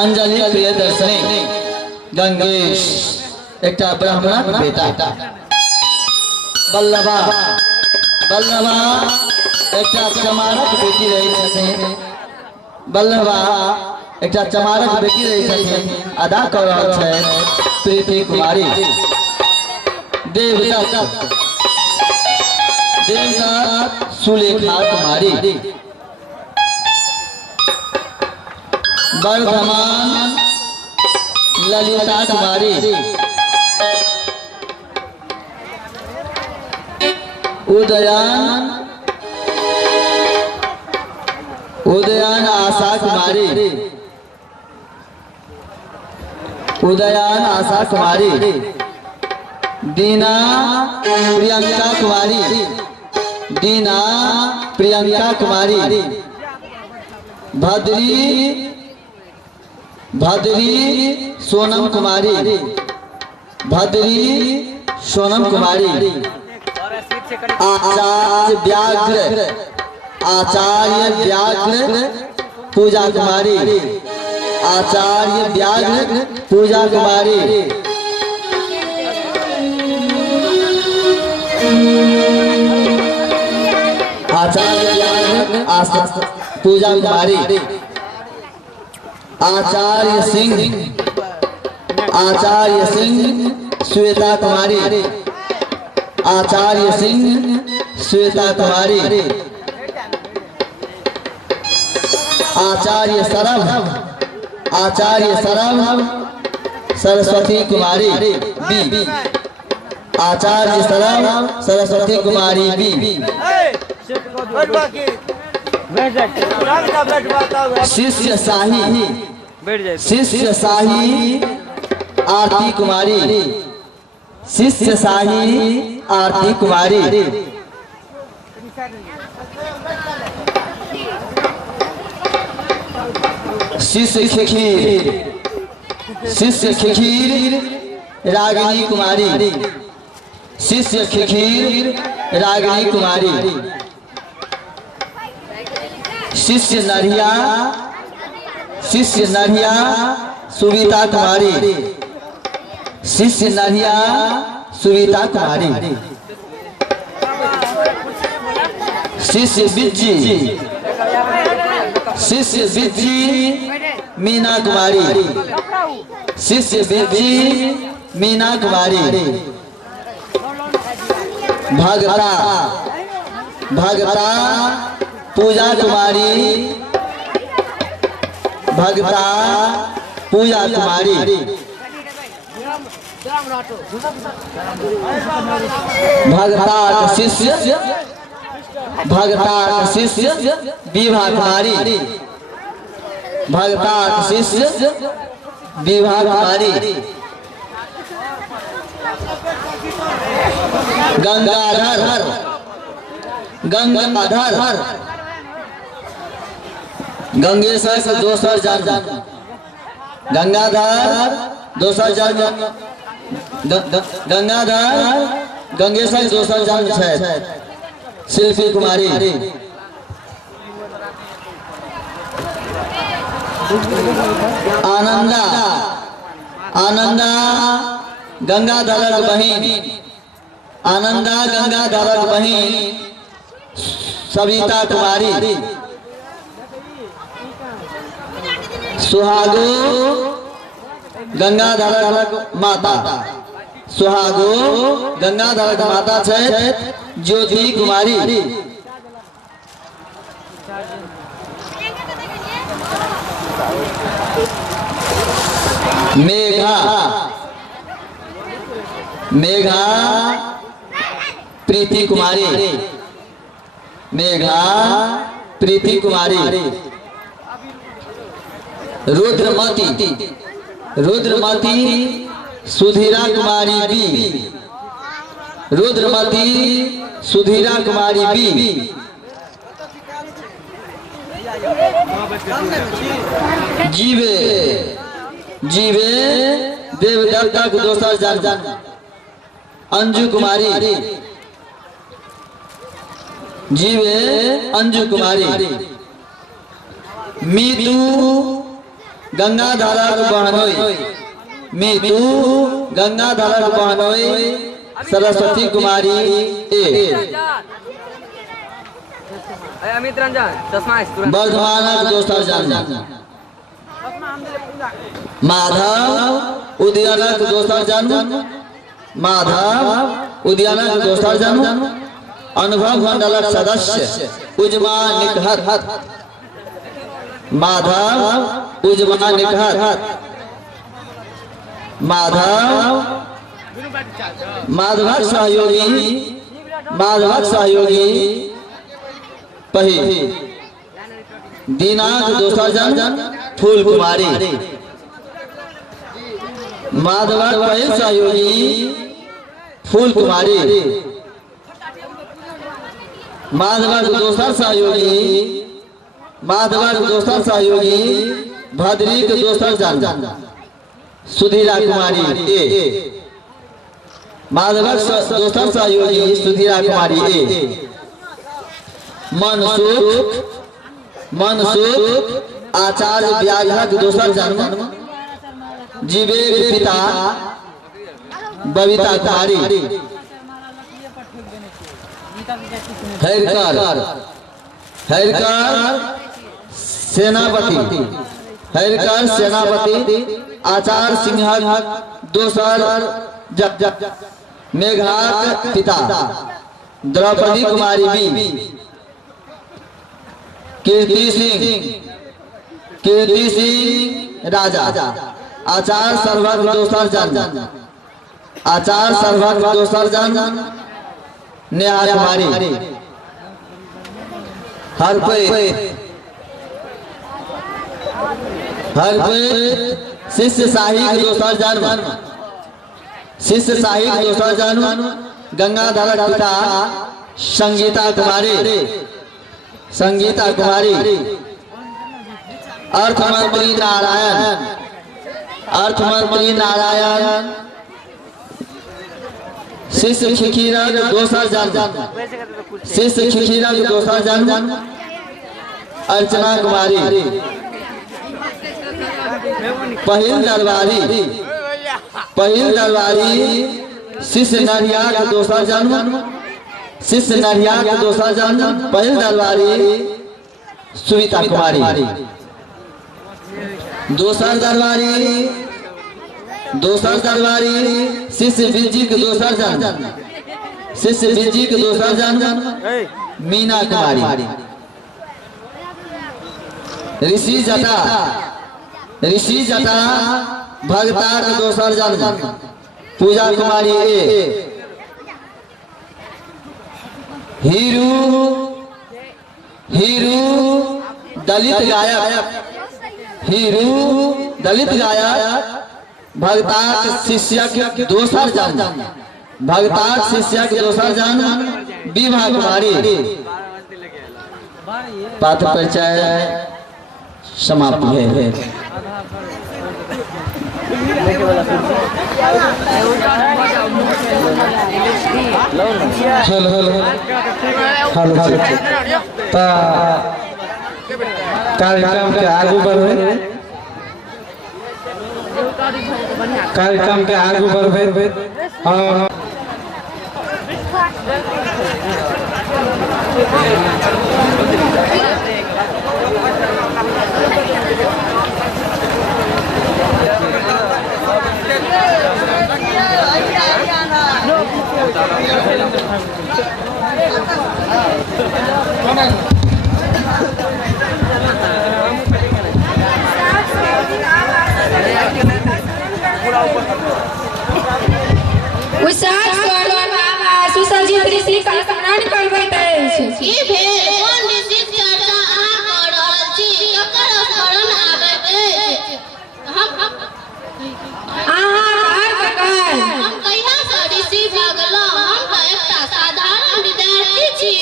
अंजलि प्रियदर्शनी गंगेश एक ब्राह्मण बेटा बल्लभा बल्लभा एक चमारक बेटी रही बल्लभा एक चमारक बेटी रही अदा कर रहा है प्रीति कुमारी देवता सुलेखा कुमारी वर्धमान ललिता कुमारी उदयान उदयान आशा कुमारी उदयान आशा कुमारी दीना प्रियंका कुमारी दीना प्रियंका कुमारी भद्री भद्री सोनम कुमारी भद्री सोनम कुमारी आचार्य व्याघ्र पूजा कुमारी आचार्य व्याघ्र पूजा कुमारी आचार्य व्याघ्र पूजा कुमारी आचार्य सिंह श्वेता कुमारी आचार्य सिंह श्वेता कुमारी आचार्य सरभ सरस्वती कुमारी बी आचार्य सरभ सरस्वती कुमारी बी शिष्य शाही आरती कुमारी शिष्य शाही आरती कुमारी शिष्य खीर रागिनी कुमारी शिष्य खीर रागिनी कुमारी शिष्य नरिया सुविता कुमारी शिष्य नरिया सुविता कुमारी शिष्य बिज्जी मीना कुमारी शिष्य बिज्जी मीना कुमारी भगता पूजा कुमारी भगता पूजा कुमारी भगता शिष्य विभा कुमारी भगता शिष्य विभा कुमारी गंगाधर गंगेश्वर से दोसर जन्म गंगाधर दोसर जन्म गंगाधर गंगेश्वर दोसर जन्म है शिल्पी कुमारी आनंदा गंगाधर बहन आनंदा गंगाधर बहन सविता कुमारी सुहागो गंगाधर माता सुहागो गंगाधर माता है ज्योति कुमारी मेघा प्रीति कुमारी मेघा प्रीति कुमारी रुद्रमती सुधीरा कुमारी बी रुद्रमती सुधीरा कुमारी बी जीवे देवदत्ता को दोसर जन्म अंजू कुमारी जीवे अंजू कुमारी मीतू गंगा धारक बहनोई मीतू गंगा धारक बहनोई सरस्वती कुमारी ए अमित रंजन चश्मा वर्धमानक दोसर जन्म माधव उदयनक दोसर जन्म माधव उदयनक दोसर जन्म अनुभव मंडलक सदस्य उजमा निकहत माधव उजमा निकहत माधवक सहयोगी पहिल दिनांक दोसर जन्म फूल कुमारी माधवक पहिल सहयोगी फूल कुमारी माधवक दोसर सहयोगी भद्रीक दोसर जन्म सुधीरा कुमारी ए माधवक दोसर सहयोगी सुधीरा कुमारी ए मनसुख आचार्य व्याघ्रक दोसर जन्म जीवेक पिता बबीता कुमारी हरिकर सेनापति आचार्य सिंहक दोसर मेघाक पिता द्रौपदी कुमारी बी कीर्ति सिंह राजा आचार्य सर्वक दोसर जन्म नेहा कुमारी हरपेट शिष्य साहिक दोसर जन्म गंगाधर पिता संगीता कुमारी अर्थमंत्री नारायण शिष्य खिखीरक दोसर जन्म अर्चना कुमारी पहिल दरबारी शिष्य नरिया दोसर जन्म पहिल दरबारी सुविता कुमारी दोसर दरबारी शिष्य बिज्जिक दोसर जन्म मीना कुमारी ऋषि जटा भगताक दोसर जन्म पूजा कुमारी ए हीरू दलित गायक भगताक शिष्यक दोसर जन्म विभा कुमारी पात्र परिचय समाप्त है। कार्यक्रम के आगू बढ़े सुसज्जित ऋषि का स्मरण करबैत अछि। की भेल कोन ऋषि चर्चा अहाँ कऽ रहल छी ककर स्मरण आबैत अछि? हम कहिया सँ ऋषि भऽ गेलहुँ? हम तऽ एकटा साधारण विद्यार्थी छी।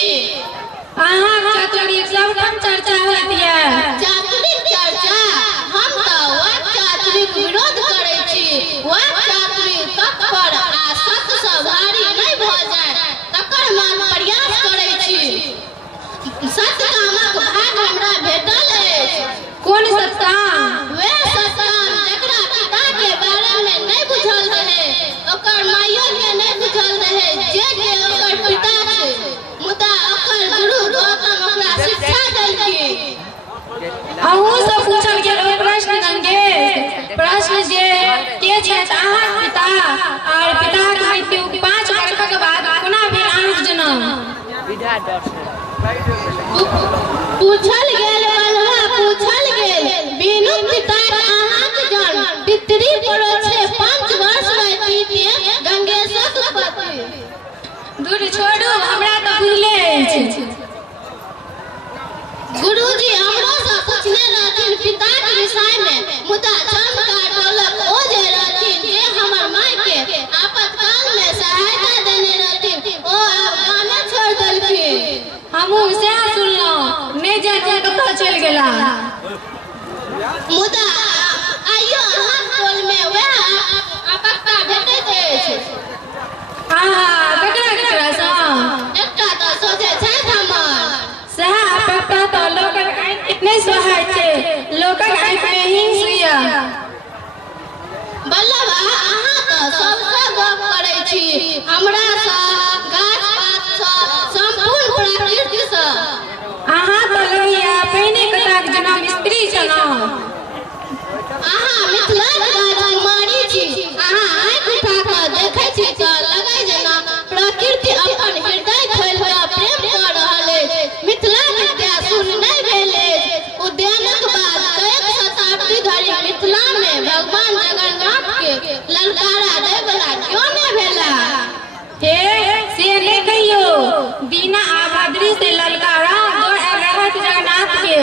अहाँ चातुर्य सबठाम चर्चा होइत ये। चातुर्य चर्चा? हम तऽ वाक् चातुर्यक विरोध करै छी। वाक् चातुर्य तक पर आ सत सँ भारी नहि भऽ जाय तकर मान प्रयास करै छी। पूछल गेल बलवा पूछल गेल बिनु पिता अहाँक जन पितरी पड़ो छे 5 वर्ष बीते गंगेशक पति। दूर छोड़ू हमरा तो भूले अछि। गुरुजी हमरो से पूछने रहथिन पिता के विषय में, मुदा चमत्कार बोलक ओ जे रहथिन जे हमर माय के आपातकाल में सहायता देने रहथिन ओ अब गामे छोड़ देलखिन। हमहू से सुनलहुं नहीं जाने कतऽ चल गेला। मुदा आइयो अहाँ टोल में वह अपक्ता भेटैत अछि। ककरा सँ? एकटा तो सोचे छै हमर सह अपक्ता तो लोकक आँखि नहीं सोहाय छै, लोकक आँखि में हिंग सुइया। बल्लभा अहाँ तो सबसे गप करै छी, हमरा सँ गाछ पात सँ संपूर्ण प्रकृति सँ। अहाँ तो लगैया पहिने कटाक जना स्त्री छलहुँ। अहाँ मिथिलाक राजकुमारी छी, अहाँ आँखि उठा कऽ देखै छी तऽ लगै जेना प्रकृति अपन हृदय खोलि कऽ प्रेम कऽ रहल अछि। मिथिला विद्या शून्य नहि भेल अछि। उद्यानक बाद कएक शताब्दी धरि मिथिला में भगवान जगन्नाथ के ललकारा दै बला क्यों नहि भेला? हे से नहीं कहियो, दीना आ बद्री से ललकारा दो रहत जगन्नाथ के।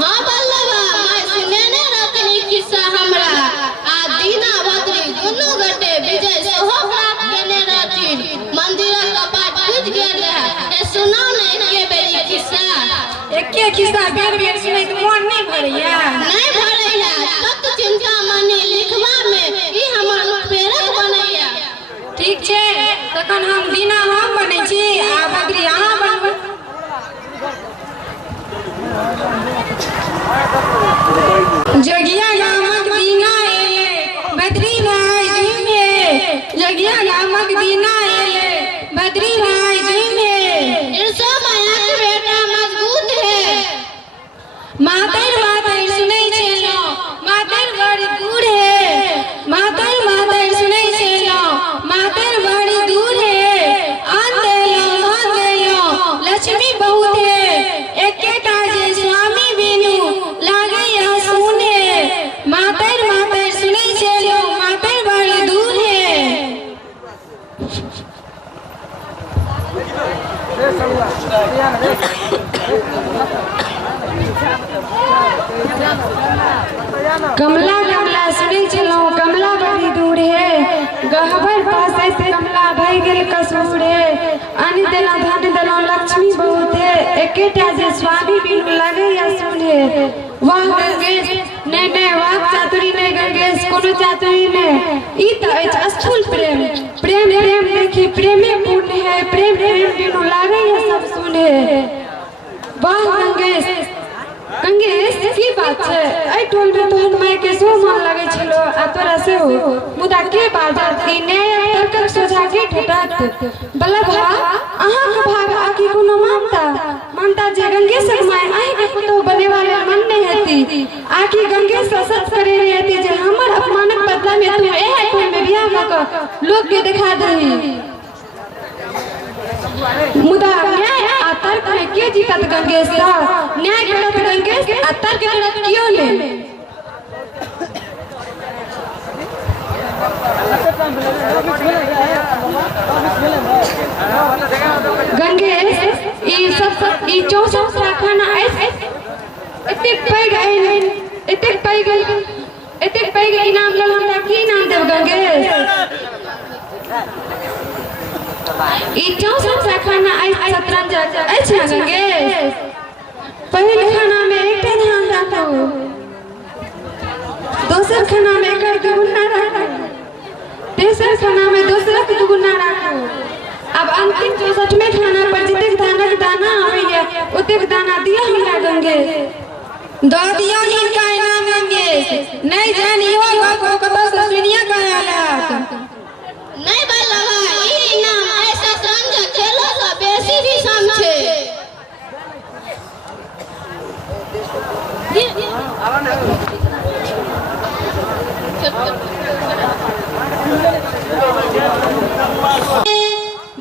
हाँ बल्लभा मैं सुनेने रहथिन ई किस्सा हमरा। आ दीना बद्री दुनू गोटे विजय सेहो प्राप्त केने रहथिन। मंदिरक कपाट खुजि गेल रहै। ए सुनाउ ने एके बेरी किस्सा। एके खिस्सा बेर बेर सुनै के मोन नहीं भरैया। नहीं भरैया तत चिंतामणि लिखबा में ई हमर उत्प्रेरक बनैया। ठीक छै तखन हम दीना हम बनै छी आ बद्री अहाँ बनबै। जोगिया गामक दीना एले बद्री भाई झुमे। जोगिया गामक दीना एले बद्री भाई झुमे। ईर्षा माया के बेटा मजबूत है। मातर मातर सुनै छेलो मातर बड़ी दूर है। मातर मातर सुनै छेलो मातर बड़ी दूर है। अन देलो धन देलो लक्ष्मी बहुत है। एकेटा जे स्वामी बिनु लागैया सुने। मातर मातर सुनै छेलो मातर बड़ी दूर है। कमला कमला सुनै छलहुँ कमला बड़ी दूर है। गहबर पासे से कमला भई गेल कसूर है। अन्न देलहुँ धन देलहुँ लक्ष्मी बहुत है। एकेटा जे स्वामी बिनु लागैया सुने। वाह गंगेश नहीं नहीं वाह चातुरी नहीं गंगेश कोनो चातुरी नहीं। ई तो अछि स्थूल प्रेम। प्रेम प्रेम देखी प्रेमे पूर्ण है। प्रेम प्रेम बिनु लागैया सब सुने। वाह गंगेश गंगेश की बात छै? एहि टोल में तोहर माय के सो मन लगै छलो आ तोरा सेहो। मुदा के बाजत ई न्याय तर्कक सोझा के ठेटत? बल्लभा अहाँ के भाग आकि कोनो मानता जे गंगेशक माय अहीं के पुतोह बने वाले मन नहीं हेती। आकि गंगेश ससत करे हेती जे हमर अपमानक बदला में तू एहि टोल में बियाह क लोक के देखा दही। मुदा न्याय आ तर्क में के जीतत गंगेश सा? न्याय करत गंगेश आ तर्क करत कियो ने? गंगेश ई 64 शाखाना अछि। एतेक पैघ इनाम लेल हमरा की इनाम देब गंगेश? ई 64 शाखाना अछि शतरंज अछि ना गंगेश? पहिल खाना में एकटा ध्यान राखू, दोसर खाना में एकर दुगुना राखू, तेसर खाना में दोसरक दुगुना राखू। अब अंतिम 64वें खाना पर जतेक दानक दाना आबैया ओतेक दाना दिया हमरा गंगेश। दऽ दियौ हिनका इनाम गंगेश। नहीं जानियो गप कतऽ से सुनिया कहलक। नहीं बल्लभा ई इनाम ऐसा शतरंज खेलो सँ बेसी विषम छै।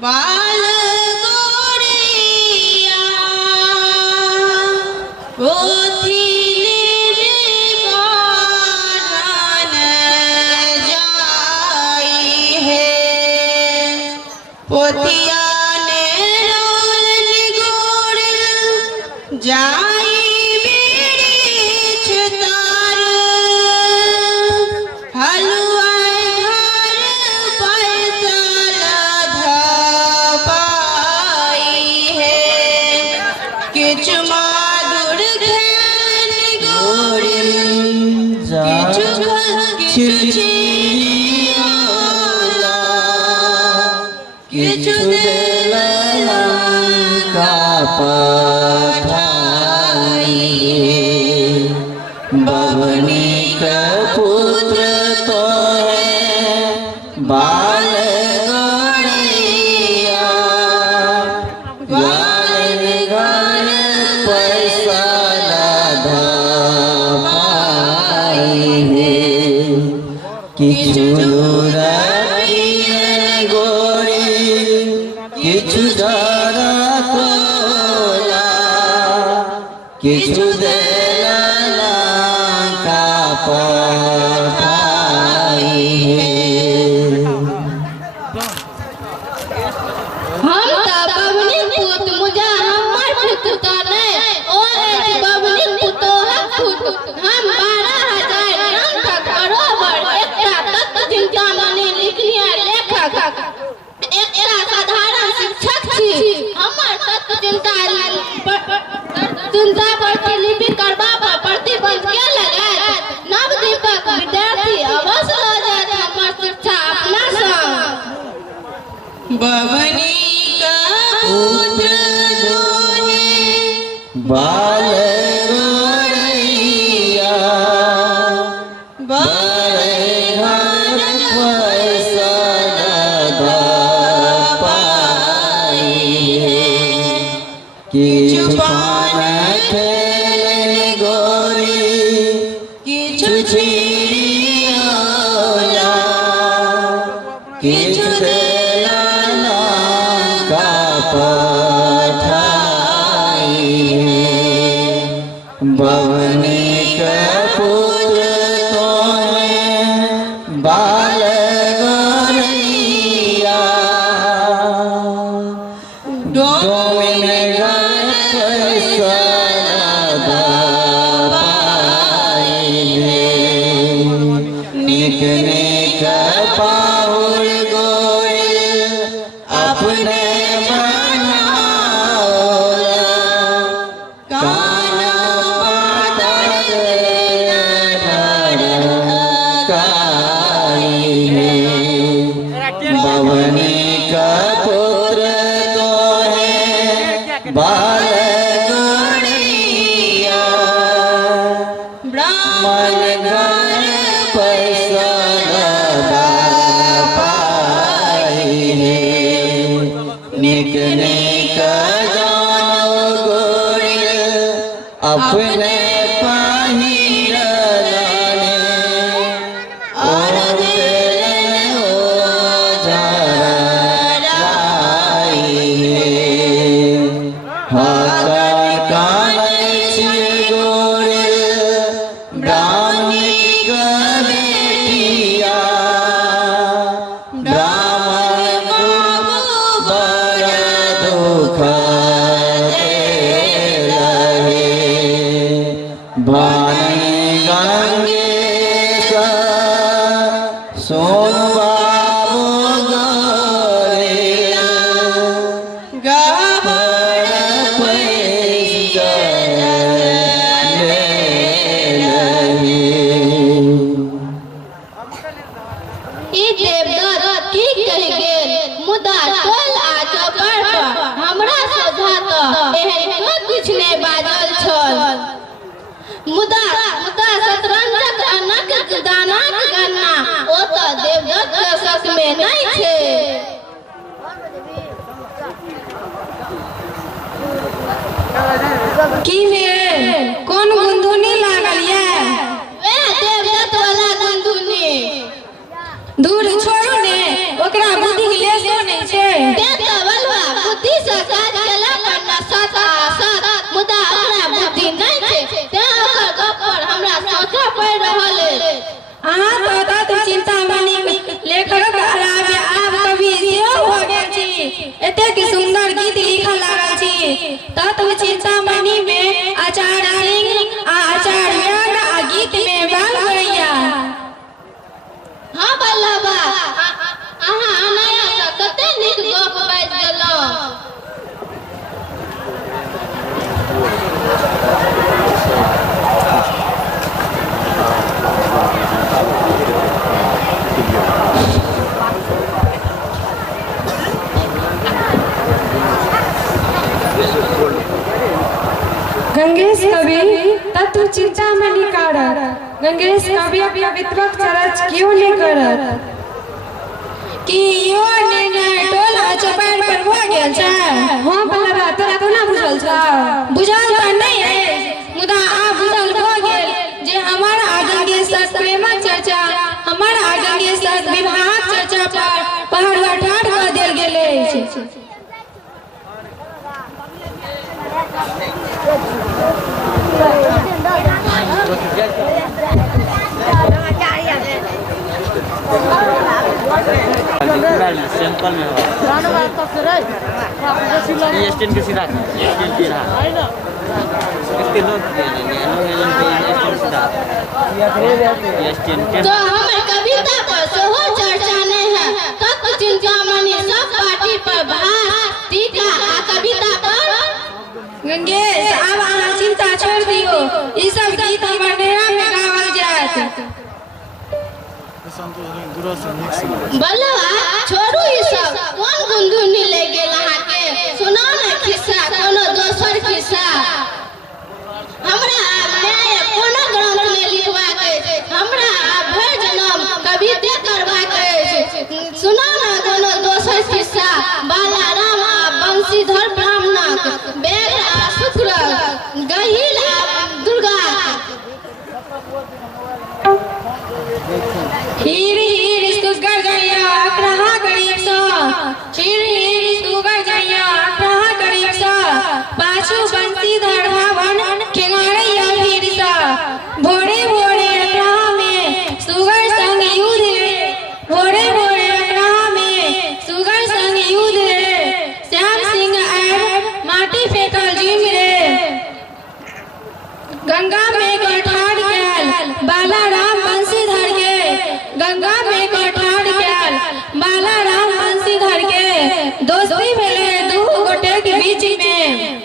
बाल गोरी पोतिया ने रोल निगोड़िल जाई बिरिछ तार हलवाई घर पैसा लधा पाई है किछ मादुर घेन गोड़िल किछु चिड़ियोला किछु का पठाई बवनी का पुत्र तो है बाल गौड़ैया ग्वाल घर पैसा लधा पाई है किछु रतियन गोरी किछु डरा कोला किछु देला का पठाई है हम त बबनी पुत मुजा हमर पुत त नै ओ अछि बबनी पुतोह पुत हम 12,000 ग्रंथ बरोबर एकटा तत्व चिंतामणि लिखनिया लेखक एकटा साधारण शिक्षक छी हमर तत्व चिंता प्रतिलिपि करबा पर प्रतिबंध के लगायत नवदीपक विद्यार्थी अवश्य लऽ जायत हमर शिक्षा अपना संग बवनी का पुत्र दोहे बाल गौड़ैया बड़े घर पैसा लधा पाई है किछु पान खेलन गोरी किछु चिड़ियोला किछु देला का पठाई है बवनी का पुत्र तो है बाल गौड़ैया डोमिन घर पैसा लधा पाई है निक निक पाहुर गोइल अपने बनाओला काना काई है बवनी का पुत्र तो है बाल गौड़ैया ब्राह्मण घर पैसा लधा पाई है निक निक जानो गोरिल अपने पहिरलाने और देलन ओझराई है हाकन कानै छी गोरिल ब्राह्मणी का बेटिया ब्राह्मण बाबू बड़ा दुख देला है भानी गंगे सोन बाबू गोरिल गाभर पैसा ई देवदत्त की कहि गेल मुदा टोल आ चौपर पर हमरा सोझा त एहन किछ नहि बाजल छल मुदा शतरंजक अनक दानाक गणना ओ त देवदत्त के शक में नहि छै की भेल कोन गुंदुनी लागल ये वे देवदत्त वाला गुंदुनी दूर छोड़ू ने ओकरा बुद्धि लेसो नहीं छै देवता बलवा बुद्धि से काज केला पर न सत आ सत मुदा हमरा बुद्धि नहीं छै तें ओकर गप पर हमरा सोचऽ पड़ि रहल अछि अहाँ तो तत्व चिंतामणि लेखक अलावे आब कवि सेहो हो गेल छी गंगेश कवि तत्व चिंतामणि कारक, गंगेश कवि कवित्वक चरच क्यों नहीं करत? कि यो निर्णय टोला चपाट पर हो गेल छै। हाँ बलरा तोरा कोना बुझल छ? बुझल त नहीं है, मुदा आ बुझल हो गेल जे हमर आ गंगेशक प्रेमक चर्चा, हमर आ गंगेशक विवाहक चर्चा पर पहरवा ठाठ क देल गेल अछि। सिंपल में ये स्टैंड के सीधा स्टैंड के रहा कितने लोग तो हमें कविता पर सेहो चर्चा नहीं है। तत्व चिंतामणि सब पार्टी पर भाष टीका आ कविता पर। गंगेश अब अहाँ चिंता छोड़ दियो, ई सब गीत हमर डेरा में गावल जात। बल्लवा छोड़ू ई सब, कौन गुनगुनी ले गेल अहाँ के? सुनाओ ना किस्सा, कोनो दोसर किस्सा। हमरा न्याय कोनो ग्रंथ में लिखबाक अछि, हमरा भर जन्म कविते करबाक अछि। सुनाओ ना कोनो दोसर किस्सा। बालाराम आ बंशीधर ब्राह्मणक, बेर आ शुक्र, गहिल आ दुर्गा। हीर हीर सुगर जइया अकरहा गरीब सा, हीर हीर सुगर जइया अकरहा गरीब सा, पाछू बंशीधर भवन खेगाड़ैया भीड़ सा। भोरे भोरे अकरहा में सुगर संग युद्ध रे, भोरे भोरे अकरहा में सुगर संग युद्ध रे, श्याम सिंह आब माटी फेंकल जिम रे। गंगा में गठार गैल बालाराम बंशीधर के, गंगा में गठार गैल बालाराम बंशीधर के। दोस्ती भेले दू गोटे के बीच में,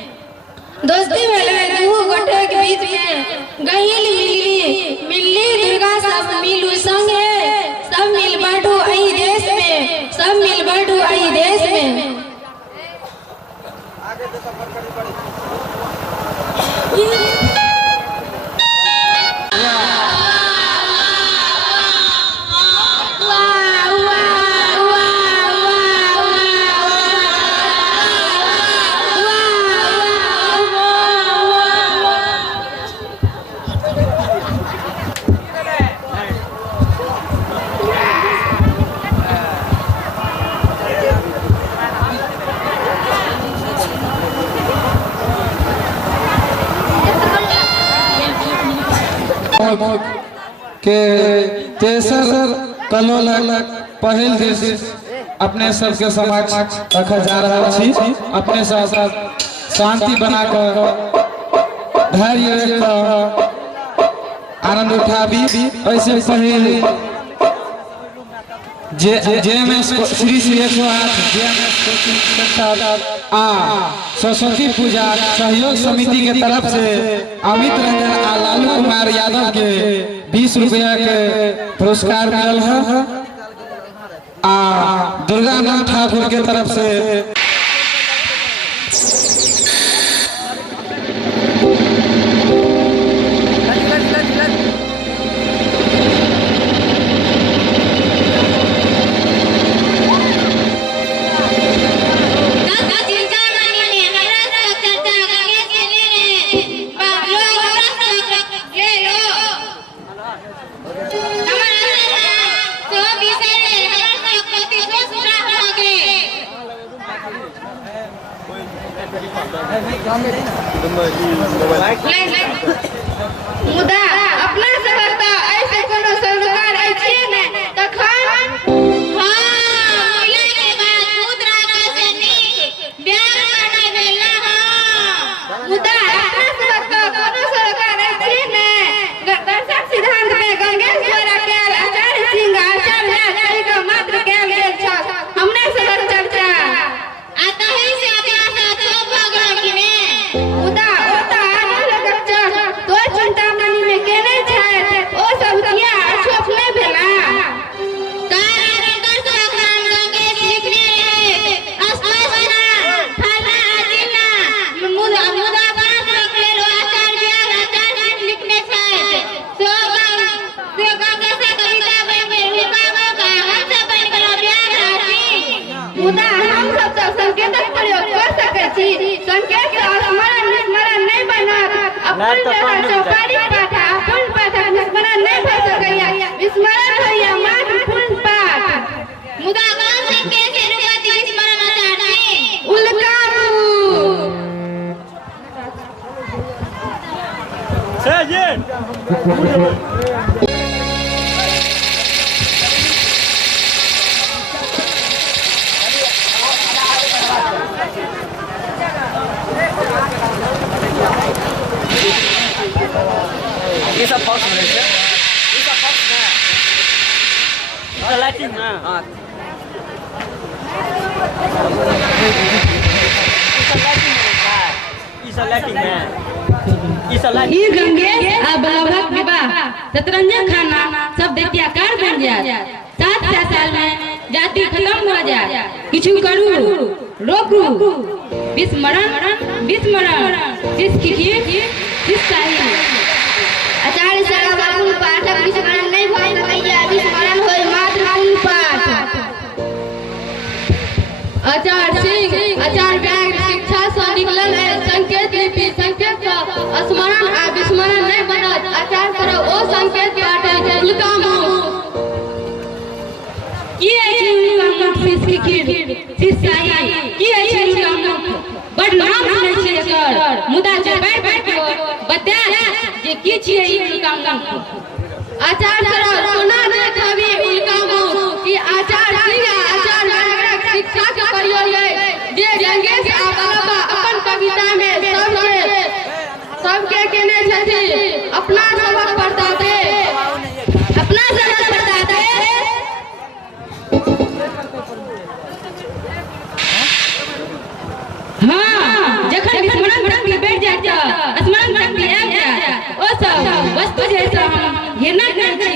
दोस्ती भेले दू गोटे के बीच में। गहिल मिली मिली दुर्गा सब मिलू संगे, सब मिल बाटू आई देश में, सब मिल बाटू आई देश में। के तेसर कलोलक पहिल दिवस अपने सबके समक्ष रखा जा रहा छी। अपने साथ शांति बनाकर धैर्य आनंद उठाबी। ऐसे पहले JMS Shri Shri 108 JMS coaching centre Saraswati Puja सहयोग समिति के तरफ से अमित रंजन आ लालू कुमार यादव के 20 रुपया के पुरस्कार मिलल है। दुर्गानाथ ठाकुर के तरफ से मुदा अपना सबक ऐसे कोनो सरकार अछि ने तखन महिला के बाद मुद्रा से नीक ब्याह करना भेला। मुदा अपना सबक कोनो सरकार अछि ने दर्शक सिद्धांत में गंगेश द्वारा कैल आचार्य सिंह आचार्य कहि के मात्र कैल गेल छ। हमने सबक चर्चा आता है से अपना साथ सब भगवान की ने मुदा ओता तो चिंतामणि में के हम सब तो संकेतक प्रयोग कर सकै छी संकेत से स्मरण विस्मरण नहीं बनत अपन जगह चौकारी पाठ अपन पाठ स्मरण नहीं भऽ सकैया विस्मरण होइया मात्र फूल पाठ मुदा गान से कैसे रुकती स्मरण आचार्य उल्कामू ये सब फॉक्स में है ये सब फॉक्स में लाइटिंग में हां इस लाइटिंग में ई गंगे आ बलभक विवाह शतरंजन खाना सब दैत्याकार बन जाए 7 साल में जाति खत्म हो जाए किछु करू रोकू विस्मरण विस्मरण शिक्षाही आचार्य साहब अपन पाठक विस्मरण नहीं भऽ सकैया विस्मरण होय मात्र फूल पाठ आचार्य सिंह आचार्य व्याघ्र शिक्षा से निकलल है संकेत लिपि संकेत का स्मरण आ विस्मरण नहीं बनत आचार्य करो ओ संकेत पाठ है उल्कामू की है उल्कामू शिक्षाही की है उल्कामू बड़ नाम सुनै छी एकर मुदा जे बैठ के बता जे की छियै ई उल्कामू आचार्य करो कोना देखबी उल्कामू की आचार्य सिंह आचार्य व्याघ्र शिक्षा के प्रयोग है जे गंगेश आ बलबा अपन कविता में सबके केने छथि अपना सबक बताते हाँ जखन विस्मरण शक्ति बैठ जाए स्मरण शक्ति आबि जाए ओ सब वस्तु जे हम हिरना करै छी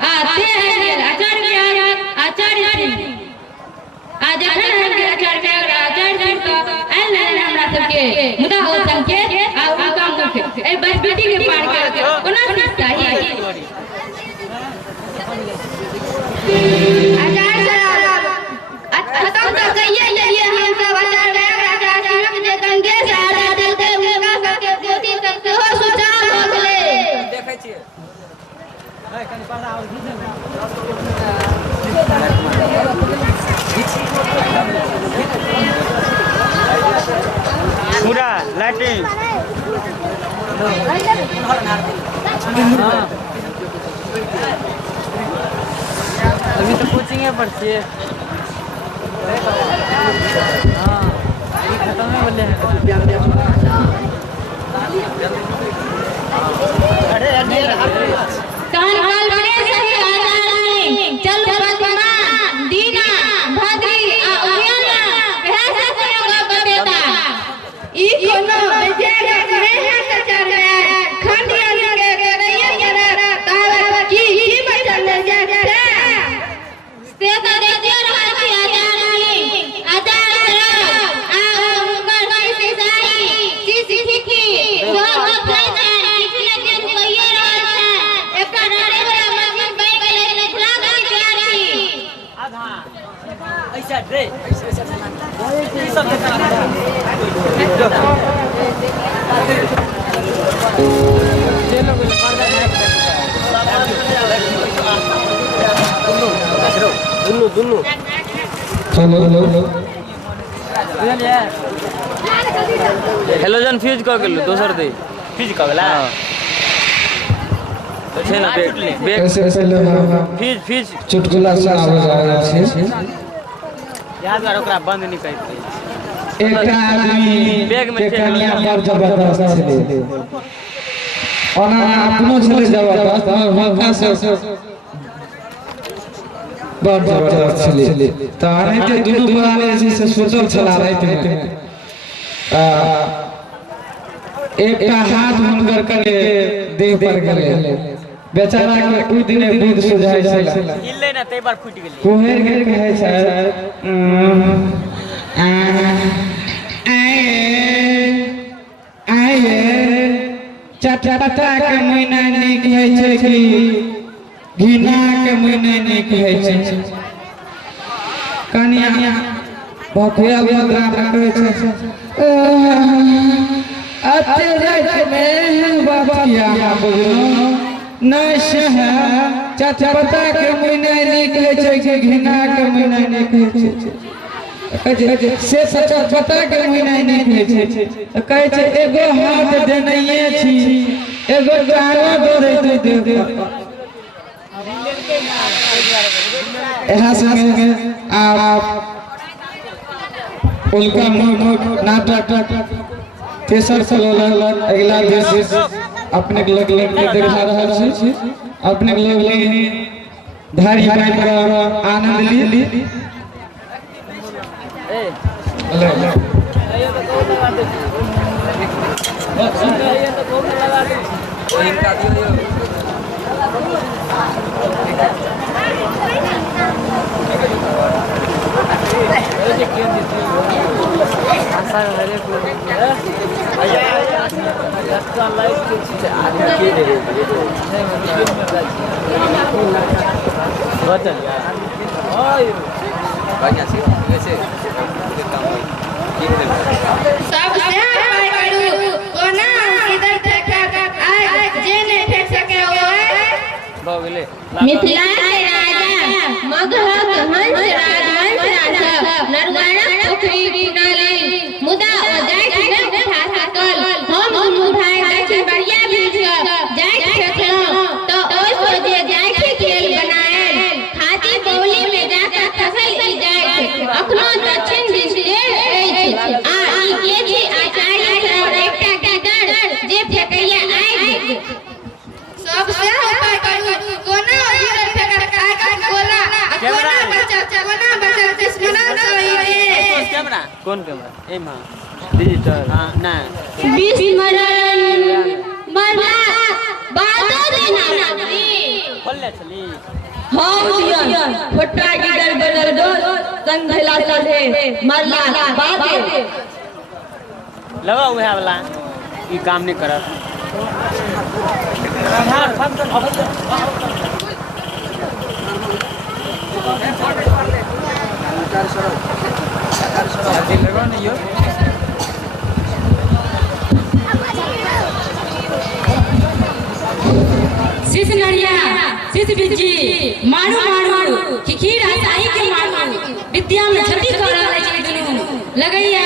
आ ते है आचार्य आचार्य आ जखन हम आचार्य तो आयल हमरा सबके मुदा ओ संकेत आ उनका मुख ए बस बेटी के पार के कोना चाहिए आचार्य साहब खत्म तो कहिए लिए हम सब आचार्य सिंह जे गंगेश आ दिल के उनका सबके पोथी तक हो सुचार हो गेले देखै छियै है कनि पर्दा आउ पूरा लाइटिंग अभी तो कोचिंग पर छियै हाँ खत्म है बोले कान काल बने सही आचार्य चल प्रतिमा दीना भद्री आ उड़ियाना वह सब प्रयोग बतेता ई कोनो विजय नहीं है आचार्य खंडिया के करैया करे तार की बचल जाए से तो देखिए रहा छी आचार्य आ उनकर कैसे सही सीखी जो अपने पिछले दिन कहिए रहल छै एकर रे बड़ा मस्जिद बन गेलै लिखला गई प्यार की आधा ऐसा रे ई सब देखा जे लोग पर्दा दुन्नु हेलोजन फ्यूज क गेल दोसर दे फ्यूज क गेला तो छै ना बैग ऐसे लेना फ्यूज चुटकुला सुनाबे जाय छै याद कर ओकरा बंद नहीं करते एकटा आदमी बैग में के चेक कन्या पर जबरदस्त छलै ओना अपनो छलै जबरदस्त हुनका से बड़ जबरदस्त छलै त एनाहिते दुनू पुराने जे से सोचल छला राति में एकटा हाथ हुनकर कने देह पर गेलै बेचारा के ओइ दिने बुध सुझाय छला हिलले ना तै बार फुट गेलै कोहेर के कहै छै आए चटपटा के महीना नीक है छै कि घिना के महीना नीक है छै कनिया भफिया मुद्रा में कहै छै अते रात में भफिया बुझलो नहीं सह चचपता के महीना निकले छै कि घिना के महीना निकले छै से चचपता के महीना निकले छै कहै छै एगो हाथ देनैये छी एगो गावा दो दैते देव यहाँ संगे आप उनका मुख नाटक तेसर चलल अगला देश अपने लग देखा रहा छी अपने लोग धारी बाई पर आनंद ली मिथिला के राजा मगहक हंस राजा नरवाना पोखरी किनारे मुदा ओ जाइत न उठा सकल हम दुनू भाई दक्षिण बरिया बीच जाइत छथलौ तो ओइ सोजे जाइत खेल बनाएल खाती बौली में जाकर फसल ई जाइत अखनो दक्षिण दिस अछि आ ई के छी आचार्य और एकटा गदर जे फेकैया आइ सबसे उपाय करू कोना गिरल फेकर कागज गोला कोना बच्चा दुश्मन सही कैमरा कौन कैमरा ए मां डिजिटल हां ना 20 मरण मरला बादो देना नगरी खोलले छली हम दियन फोटा गिरल बदल दो संग भेला चले मरला बादे लगा उहे वाला ई काम नहीं करत शिश नरिया शिश बिजी मारू खिखीर हसाई के मारू विद्या में क्षति कर रहल छै दुनू लगैया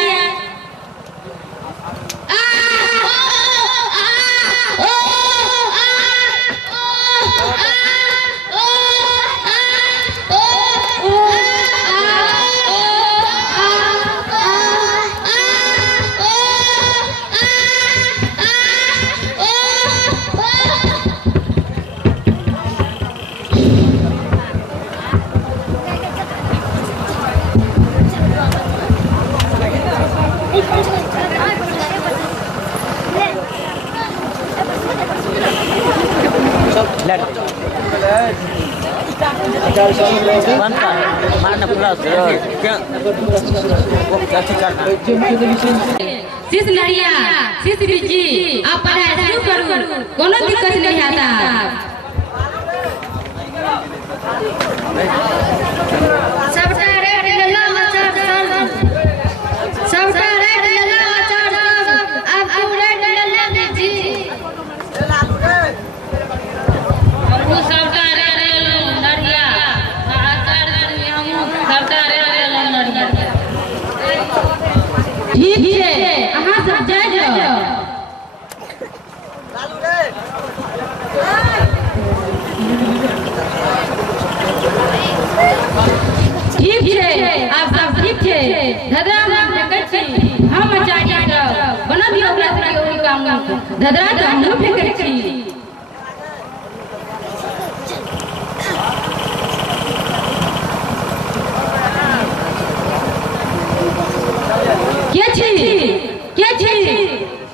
मारना पूरा शिश नरिया शिश बिजी आप पढ़ाई शुरू करू कोनो दिक्कत नहीं आता सबटा रेड लेला मचर सबटा रेड लेला मचर अब रेड लेला दीजी हमहू सबटा रेड लेलो नरिया आकर हमहू सबटा रेड लेलो नरिया ठीक है अहाँ सब जाय जाओ ठीक है आप सब ठीक है धदरा हम फेंकै छी हम आचार्य सब बना दियो ओकरा से ओहि काम धदरा तो हम फेंकै छी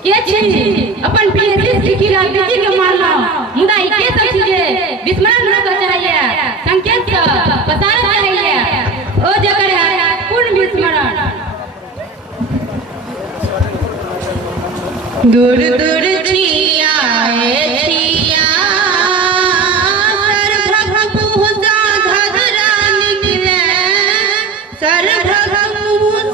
के छी अपन पीएचडी की राजनीति के मारना मुदा ई के सब चीज विस्मरण न कर चाहिए संकेत से प्रसार चाहिए ओ जकर है पूर्ण विस्मरण दूर दूर छिया छिया सर्वभग मुहुसा धदरा निकले सर्वभग मुहुसा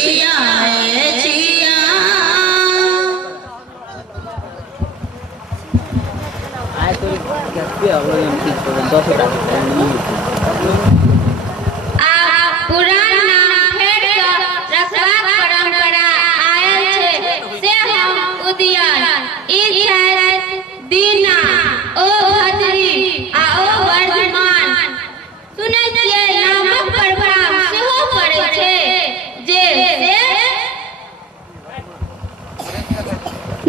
छिया है छिया। आए तो क्या हो गया हम किस को 10 पुरान नाम फेर रखबाक परंपरा आयल छै से हम उद्यान ई छै दीना ओ भद्री आ ओ वर्धमान। सुनै छियै नामक प्रभाव सेहो पड़ै छै जे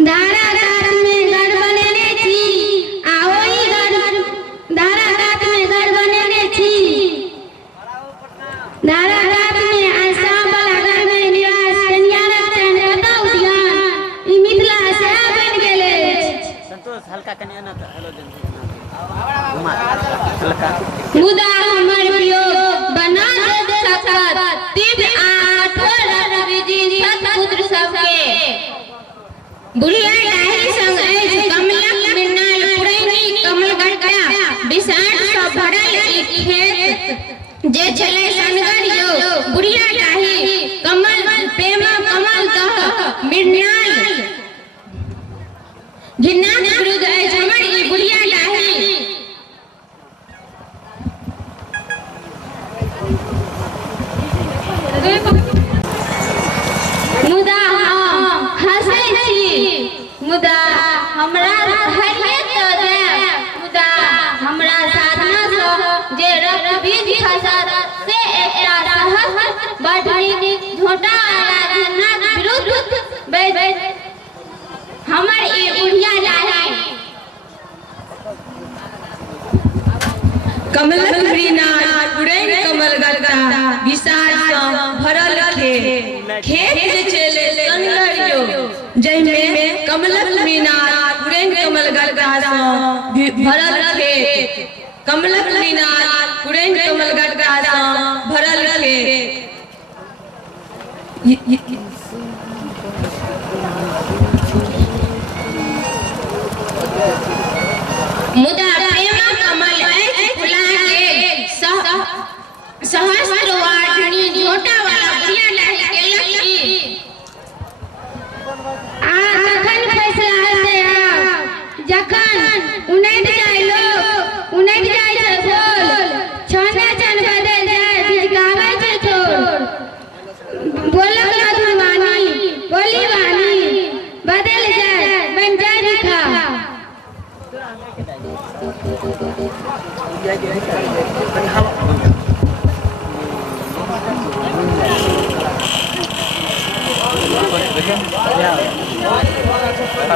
धारा रात में घर बनेने छी आ ओही घर धारा रात में घर बनेने छी। धारा रात में आसाम वाला घर में निवास कन्यारक चंद कतौ उद्यान ई मिथिला से बन गेल अछि। संतोष हल्का कन्या ना हेलो घुमा हल्का मुदा हमर वियोग बना देत सखत दिव्य आ कठोर विधि सत्पुत्र सबके। बुढ़िया डाही संग अछि कमलक मृणाल पुरैनी कमलगढ़ विषाण सँ भरल ई खेत जे छलै सनगर यो। बुढ़िया डाही कमल प्रेम कमल दह मृणाल घिन्नाक विरुद्ध अछि हमर ई बुढ़िया डाही। मुदा हम हँसै छी मुदा हमरा हरिये तऽ जायब मुदा हमरा साधना सँ जे रक्त बीज खसत से एकटा सहस्र बढ़नी झोटा वाला घिन्नाक विरुद्ध बैठ हमर ई बुढ़िया डाही। कमलक मृणाल पुरैन कमल गलगा विषाण सँ भरल खेत जे छलै सनगर यो जइमे कमलक मृणाल पुरैन कमल गलगा सँ भरल खेत। कमलक मृणाल पुरैन कमल गलगा सँ भरल खेत। मुदा प्रेम कमल अछि फुला गेल सहस्र वाढ़नी झोटा वाला बुढ़िया डाही के लक्ष्मी। आ तखन फैसला से जखन उनैट जाय लोग उनैट जाय छै फूल छने छन बदल जाय बिजगावे छै छोड़ बोलक मधुर वाणी बोली वाणी बदल जाय बन जाय रेखा।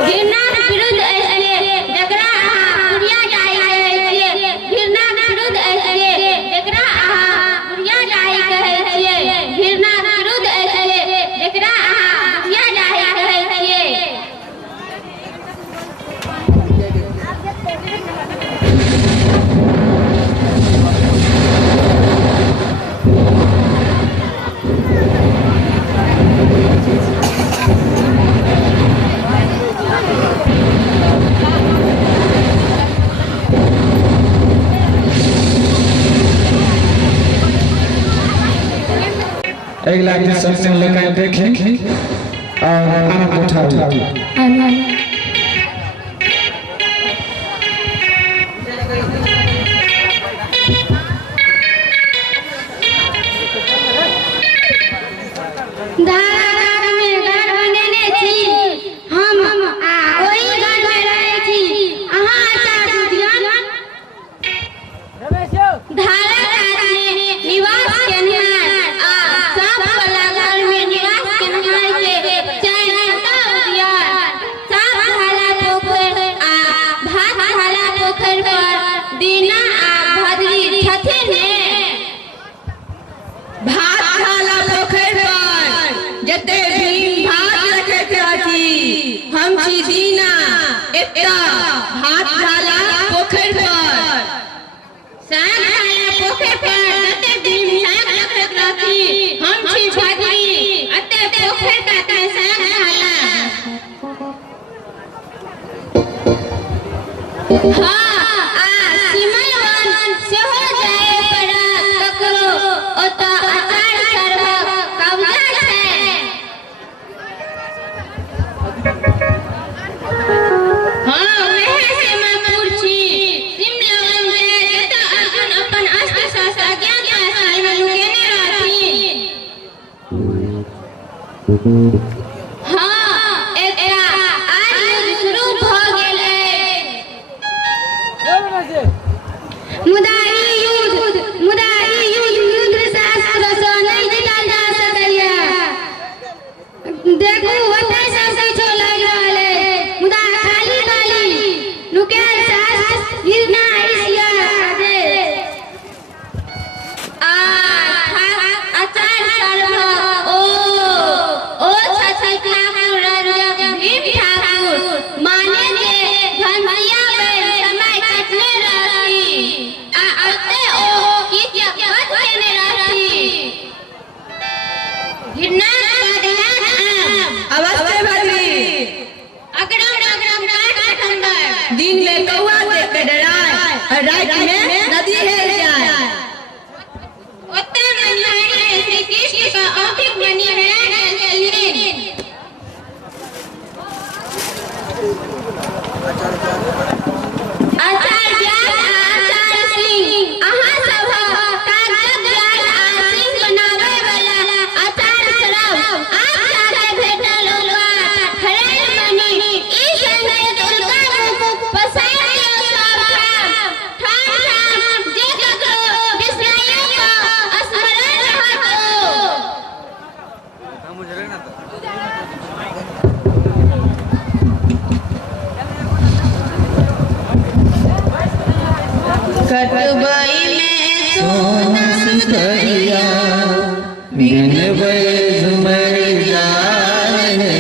घिरनाक विरुद्ध अछि जकरा अहाँ बुढ़िया डाही कहै छियै। घिरनाक विरुद्ध अछि जकरा अहाँ बुढ़िया डाही कहै छियै। घिरनाक विरुद्ध अछि जकरा अहाँ बुढ़िया डाही कहै छियै। अगला के सबसे लेकर देखें और आम उठाओ। धारा में घर बनेने छी हम आ ओही घर में रहै छी अहाँ आचार्य उद्यान। धारा में निवास केनिहार आ साफ वाला घर में निवास केनिहार के चारि घंटा उद्यान। साफ वाला पोखरि आ भात वाला पोखरि पर दीना आ भद्री छथिन ने। भात खाला पोखरि पर जते दिन भात रखैत अछि हम छी दीना एकटा भात खाला पोखरि पर। साग वाला पोखरि पर जते दिन साग रखैत रहती हम छी भद्री अते पोखरि का साग वाला। हाँ आ सिमलवन सेहो जाए पड़त ककरो ओतऽ अचार करबक कब्जा छै। हाँ एकटा आर युद्ध शुरू भ गेल अछि मुदा ई युद्ध शास्त्र सँ नहि जीतल जा सकैया देखू ओतै सब किछो लग रहल अछि मुदा खाली नुकायल शास्त्र गिरना एशिया दे आचार्य सर्व ओ छथि ठाकुर रंजन भीम ठाकुर माने जे घंटिया बेर समय कटने रहती आ ओते ओ किछ बात केने रहती घृणा अवश्य भद्री अगरम काट खंडर दिन में कौआ देख के डराए और रात में नदी हेल जाए। उत्तर में श्री कृष्ण का औकिक मणि हरा चलिए आचार्य सिंह अहाँ सब कागज ज्ञान आ सिंह बनावे वाला आचार्य सरब आप साथे भेटल होगा हरे मणि ई संकेत उनका मुख पसार दियो सब ठाम जे ककरो विस्मय का स्मरण रहतो कटबई में सोना सुतरिया बिन झुमर जाए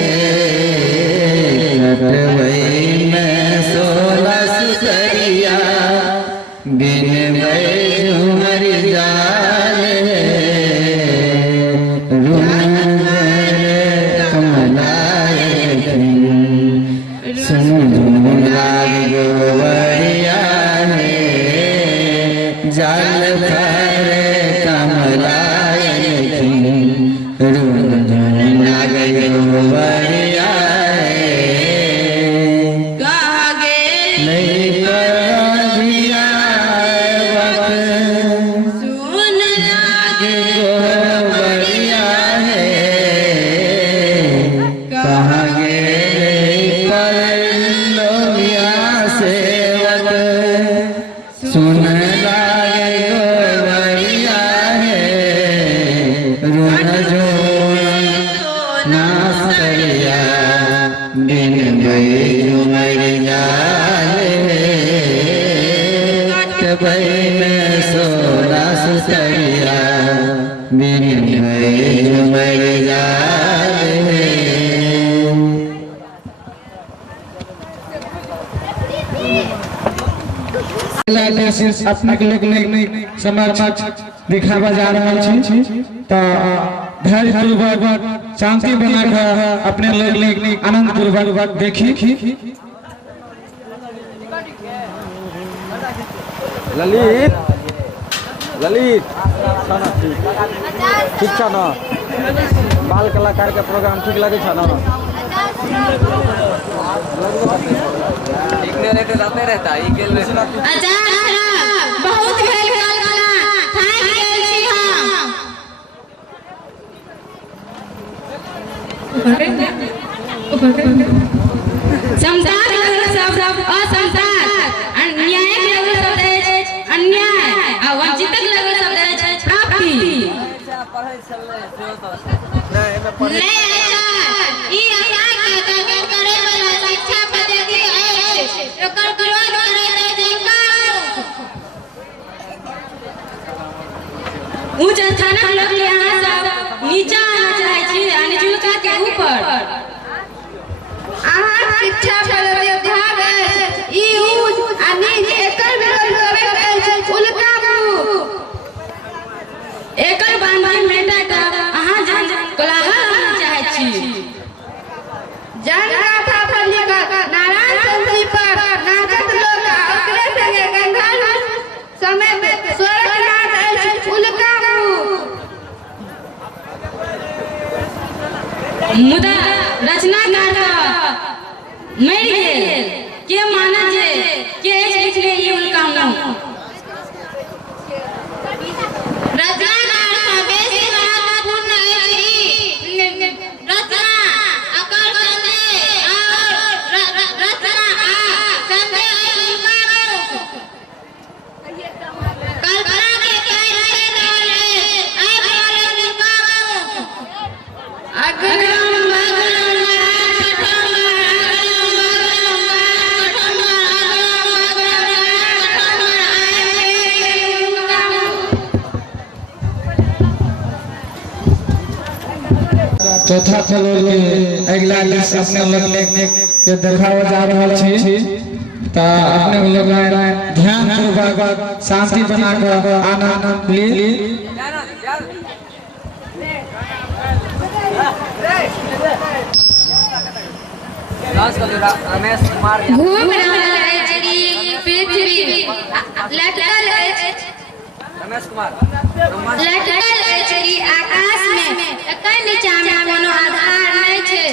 कटवई में सोला सुतरिया बिन झुमर जाए कमलाए सुन गोवरिया जाल भर कमलाय रुन लागे गोवरिया कहा गे नहीं दिया सुन लागे गोवरिया है कहाँ गे पर लोहिया सेवक सुन लागे गोवरिया है रुन जो नास करिया बिन गई मर जाए कबई में सोना सुतरिया बिन गई मर जाए अपने के लोग समर्पक दिखावा जा रहा छी तो धैर्य पूर्वक शांति बनाकर अपने लोग आनंद पूर्वक देखी। ललित ठीक छ न बाल कलाकार के प्रोग्राम ठीक लगे छ न रहते रहता आचार्य बहुत भेल कला थाक गेल छी हम संसार सब असंसार अन्याय लगे शब्द अछि अन्याय आ वंचित लगे शब्द अछि प्राप्ति नहीं ई अन्याय के दमन करे वाला शिक्षा पद्धति अछि एकर विरोध करे जिनका उच्च स्थानक लोग यहाँ सब नीचा आना चाहे छी आ निचुका के ऊपर अहाँ शिक्षा पद्धति भाग अछि ई उच्च आ नीच एकर विरोध करे अछि उल्टा मुंह एकर बांधी मेटा का अहाँ जन कोलाहल आना चाहे छी जन गाथा पर लिखल नारायण संधि पर नाचत लोग ओकरे संगे गंधर्व समय में स्वर्गनाथ अछि उल्का मुदा रचनाकार मर गेल के माना जे के लिखले ई उल्का रचनाकार बेसी महत्वपूर्ण अछि चौथा फ्लोर के अगला दृश्य अपने लोग के देखावा जा रहा छी। तो अपने लोग ध्यान पूर्वक शांति बनाकर आनंद ली। घूम रहल अछि पृथ्वी लटकल अछि लटकल अछि आकाश में एकर नीचा में कोनो आधार नहीं छै।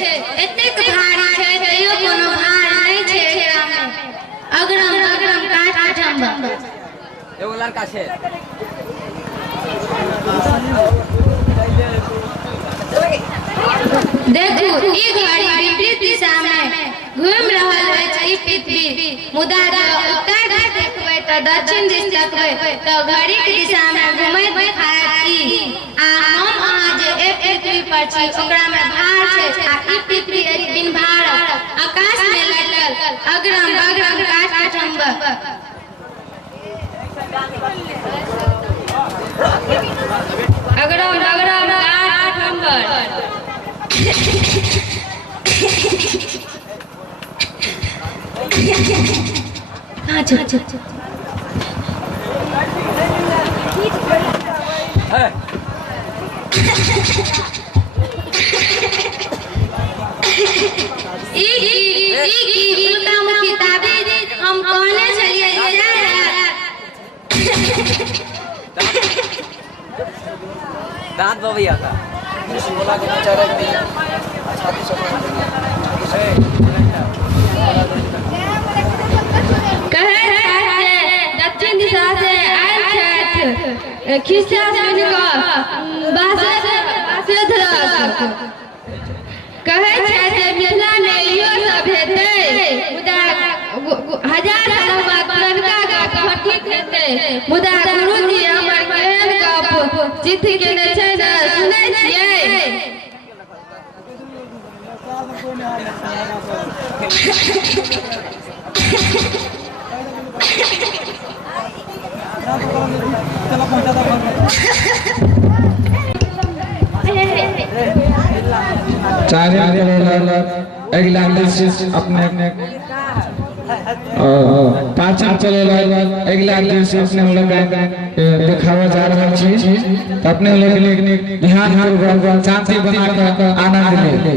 एतेक भारी छै तैयो कोनो भार नहीं छै एकरा में। अगरम अगरम काट काटम एगो लड़का छै देखू ई घड़ी विपरीत दिशा में घूम रहल अछि ई पृथ्वी। मुदा उत्तर दिस देखबै तो दक्षिण दिस देखबै तो घड़ी के दिशा में घूमैत देखायत की। आ हम अहाँ जे एक पृथ्वी पर छी ओकरा में भार छै आ ई पृथ्वी अछि बिन भार आकाश में लटकल अगरम बगरम काट काटम। अगरम बगरम काट काटम। हम कहने चलिए दांत बबैया का बोला के बेचारा छाती से दक्षिण दिशा से आयल छथि खिस्सा सुन कहे छथि मिथिला में इहो सब हेतै मुदा हजार साल बाद पुरनका गप ठीक हेतै। मुदा गुरुजी हमर केहन गप चित्त केने छै न सुनै छियै। अगला दृश्य अपने पाचन चले अगला दृश्य अपने लोग दिखावा जा रहा छी। तो अपने लोग ध्यान पूर्वक शांति बनाकर आनंद ले।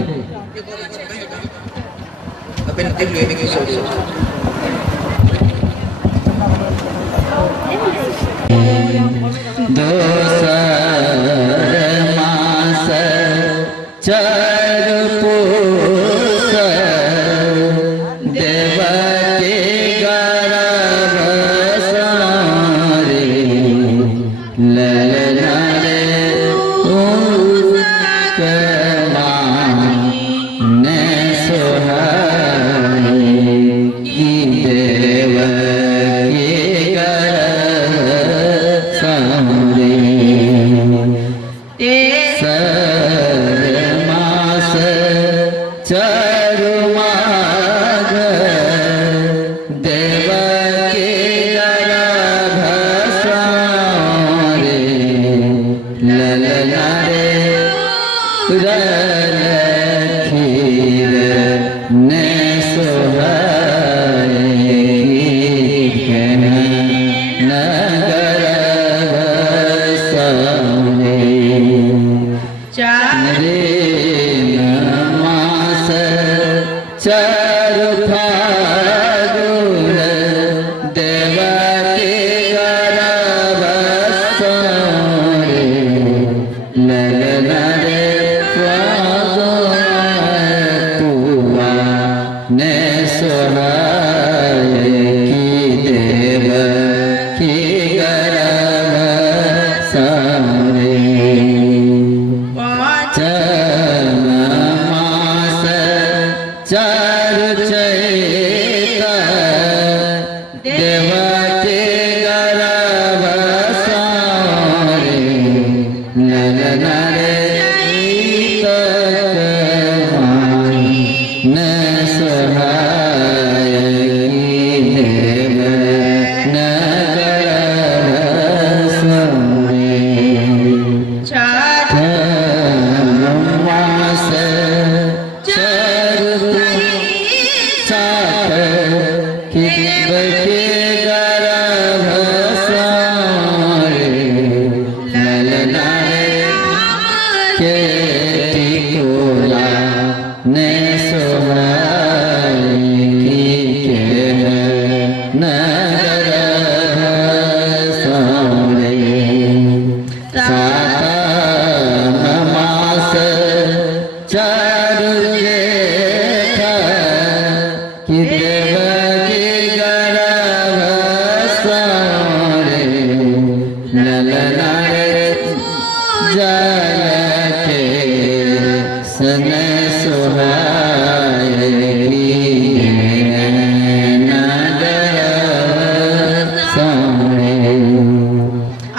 चार ने सोहाई के नगर सामरे सातन मास चारु जेठा कि देवकी गर्भ सामरे ललना जल के सन सुहाए नगर सामरे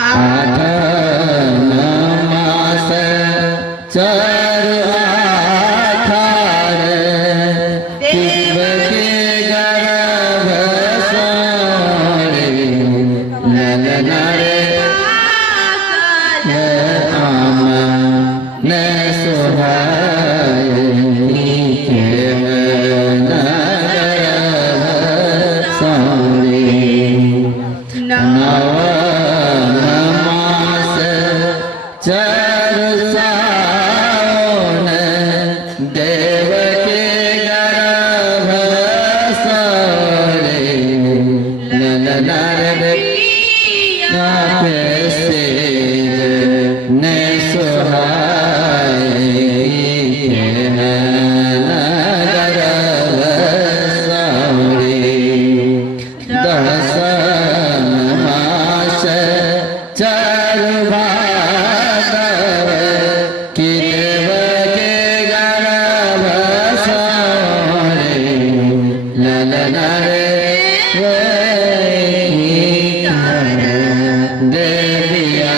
आठन मास चारु आठार देवकी गर्भ सामरे ललना न सोहाई के नगर सामरे नवन मास चारु सावन देवकी गर्भ सामरे ललना से ने सोहाई के नगर सामरे दसन मास चारु भादव कि देवकी गर्भ सामरे ललना देविया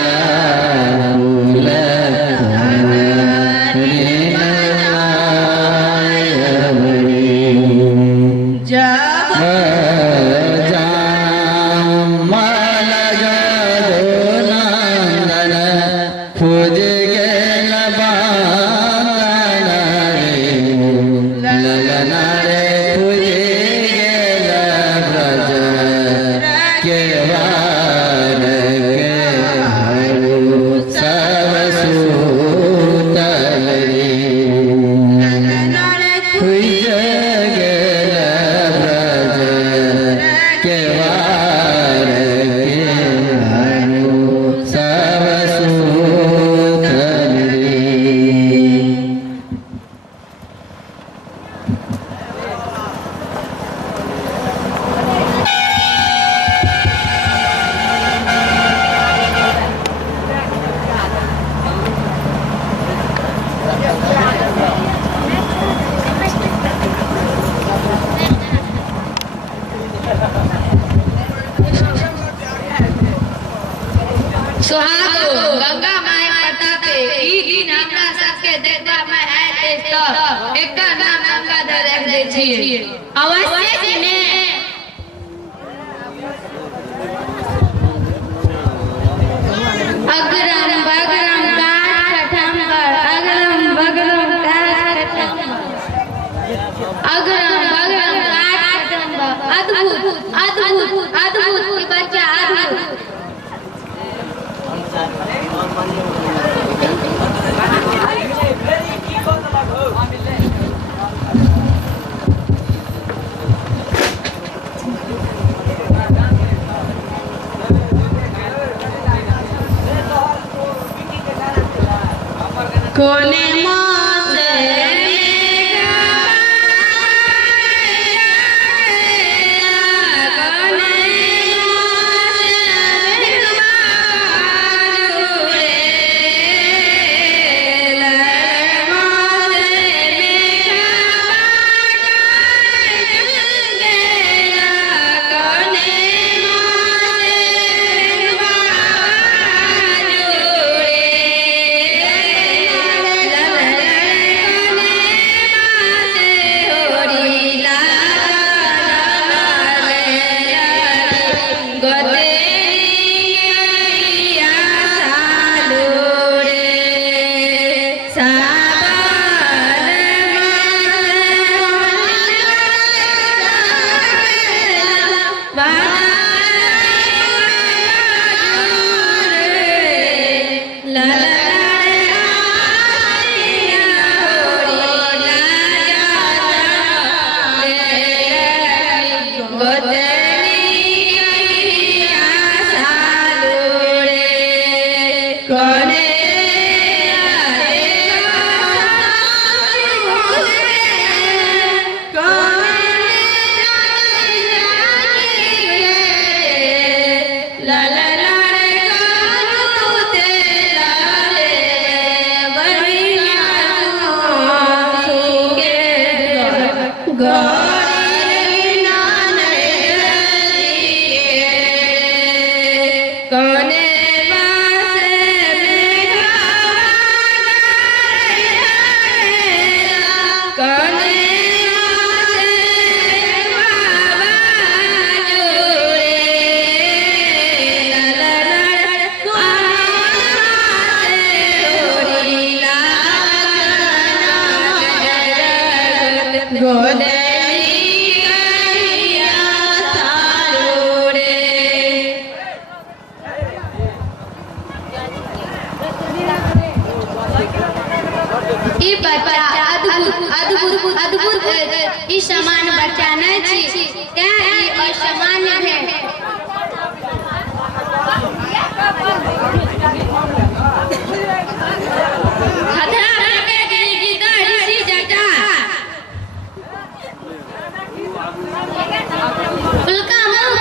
खोज गेल बांगन रे ललना रे खोज गेल ब्रज के वार के हरु सब सूतल रे खोज गेल ब्रज के वार के हरु सब सूतल रे। सुहागो गंगा माई प्रतापे ई दिन हमरा सबके देखबा में आएत त एकटा नाम गंगाधर रख दै छियै अवश्य कि ने अग्रम बगरम काठ कठंबर अग्रम बगरम काठ कठंबर अग्रम बगरम काठ कठंबर अद्भुत अद्भुत अद्भुत की बच्चा अद्भुत कोने गौरी नानक कौने अद्भुत ई समान बच्चा नहीं छी क्या ई असामान्य है खतरा लगे गई गीता ऋषि जटा उल्का मुंह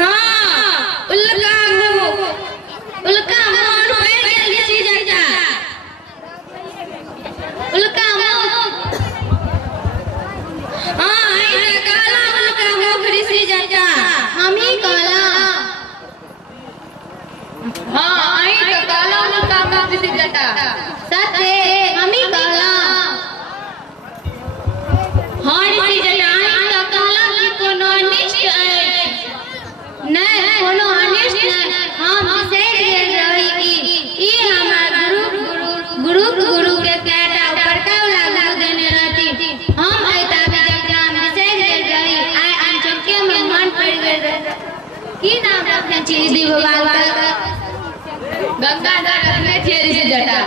हाँ उल्का मुंह पे ऋषि जटा उल्का मुंह हाँ आई काला उल्का मुंह ऋषि जटा हम ही काला हाँ आई काला उल्का मुंह ऋषि जटा सच है हम ही काला हाँ ऋषि जटा आई तो काला की कोनो अनिष्ट है नहीं कोनो अनिष्ट नहीं हम से रही ई हमार गुरु के कहता ऊपर का लागू देने रहती हम ऐता भी एग्जाम विशेष दे रही आई हम चुपके में मन पड़ गए की नाम रखने चीज दी भगवान गंगाधर रखने थे ऋषि जटा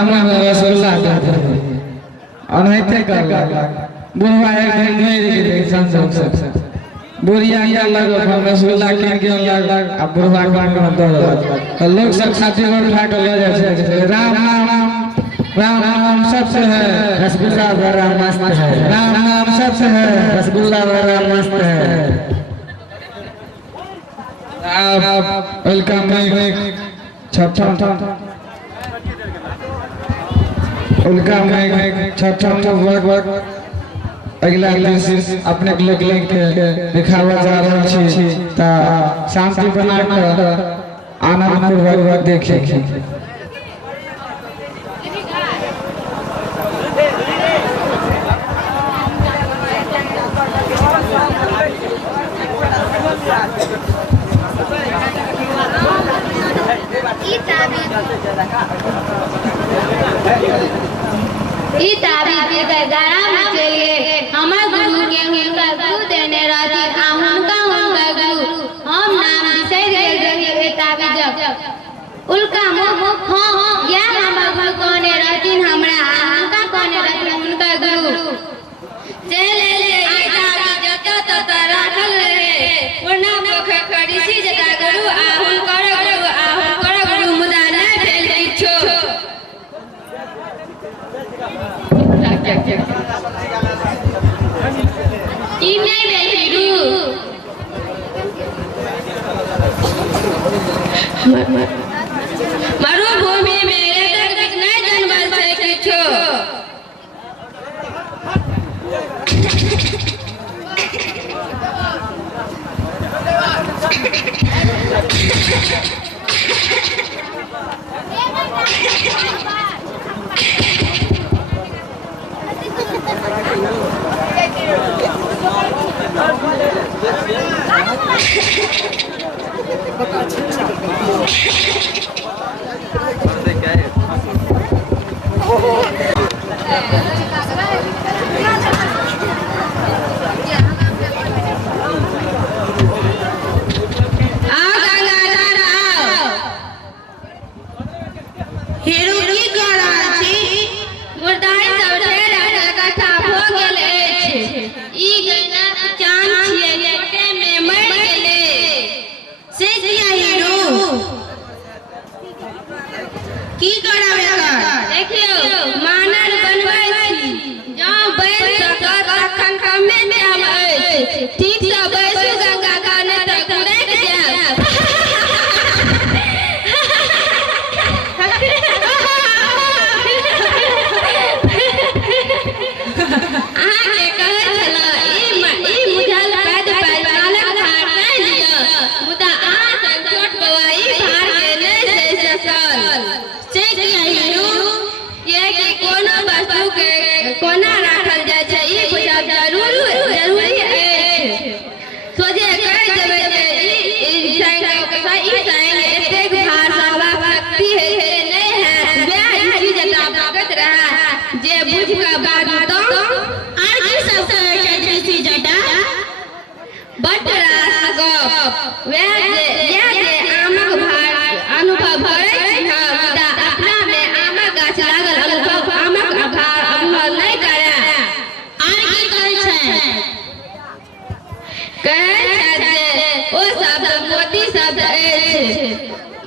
हमारा रसगुल्ला अनहते कर बुढ़वा एक दिन नहीं रे संसद सब बुढ़िया क्या लग रसगुल्ला किन के लग अब बुढ़वा का दो लोग सब छाती पर उठा कर ले जाते राम नाम सबसे है रसगुल्ला बड़ा मस्त है राम नाम सबसे है रसगुल्ला बड़ा मस्त है आप वेलकम छप उनका मैं छप वर्क अगला अपने लोग लेके दिखावा जा रहा छी ता शांति बना कर आनंद पूर्वक देखे ई ताबीज के गराम के लिए हमर गुरु के हुनका गुरु देने रहती आ हुनका गुरु हम नाम विषय दे रही ए ताबीज उल्का मुंह हां या हमर गुरु कोने रहती हमरा हुनका कोने रहती हुनका गुरु चले ले ई ताबीज जत राखल रे पूर्णा पोखर ऋषि जटा गुरु आ हुनकर गुरु मुदा नहीं भेल किछो ई नहीं बेहिरू मरुभूमि में तक नहीं जन्मल छै किछो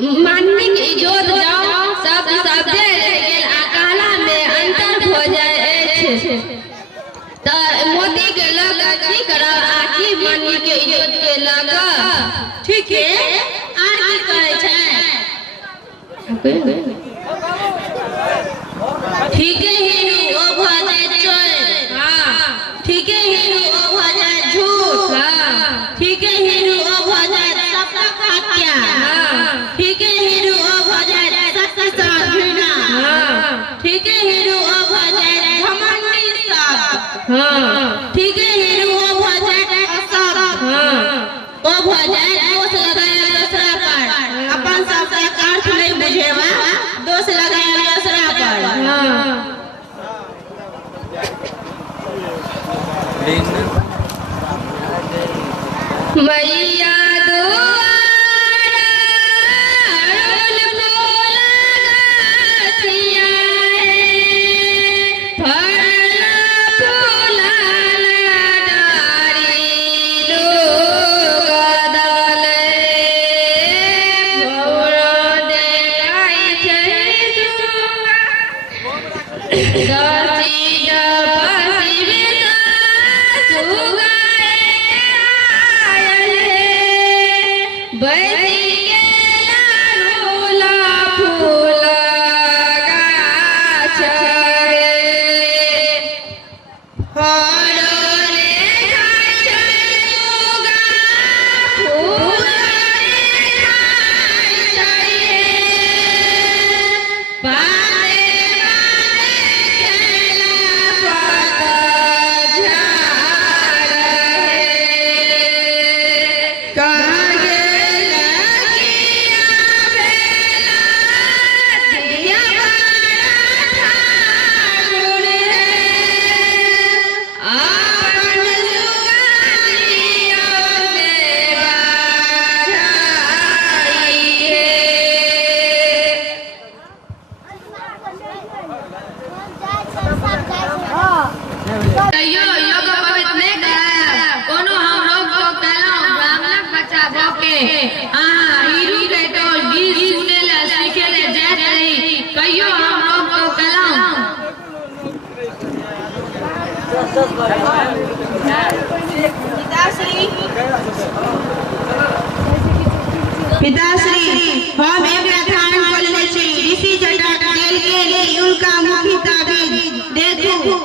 मानवी के इज्जत जाओ सब शब्दे रह गेल आ कहला में अंतर हो जाए अछि त मोदी के लग की करब आ की मानवी के इज्जत के लग ठीक है आर की कहै छै ठीक है हिरू ओ भ जाय चोर हां ठीक है हिरू ओ भ जाय झूठ हां ठीक है हिरू ओ भ जाय सबका हत्या हां ठीक है हिरू ओ भ जाय सत्य साथ घृणा हां ठीक है हिरू ओ भ जाय घमंडी सब हां ठीक है हिरू ओ भ जाय असब हां ओ भ जाय दोष लगाया दूसरा पर अपन सब का अर्थ नहीं बुझेवा दोष लगाया दूसरा पर हां मैया पिताश्री हम एक ध्यान बोलने छी ऋषि जटा जेल के लिए उनका मुखी ताबीज देखो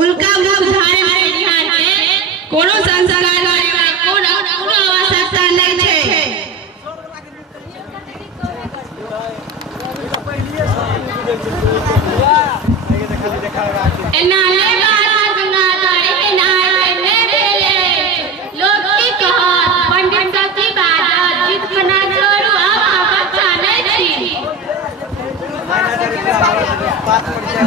उनका मुख धारण से ध्यान के कोनो संस्कार वाले कोनो आवश्यकता नहीं छे एना लेगा ना करे ना ने देले लोग की कहत पंडित की बात जित बना छोड़ू अब बच्चा नहीं छी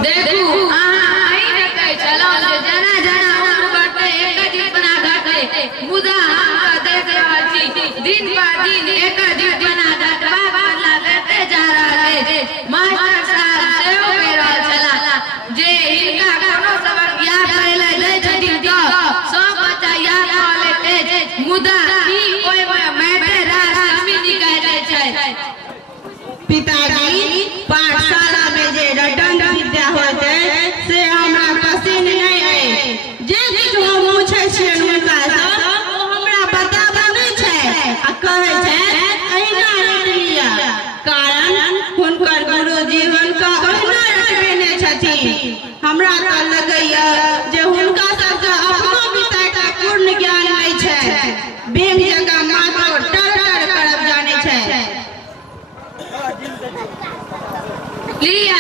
देखू आई रखे चलो जना जना उम्र बढ़ते एक जित बना घटे मुदा हम देख रहल छी दिन पर दिन एक जित बना घटवा बदला करते जा रहल है मास्टर साहब सेहो कह रहल छला जे हिनका कोनो सबक याद करैले ले छथिन तो सब बच्चा याद कर लेते मुदा ई ओय में मैटे रास कमी निकाल छै पिताजी पाठशाला में जे रटन विद्या होते से हमरा पसंद नहीं है जे किछ हम पूछै छियै हुनका से ओ हमरा बताबै नहीं छै आ कहै छै अहिना रट लिया कारण हुनकर गुरु जीवन का अहिना रटबेने छथिन हमरा त लगैया जे हुनका सबके अपनो विषय का पूर्ण ज्ञान नहीं छै बेम जका मात्र टर टर करब जाने छै लिया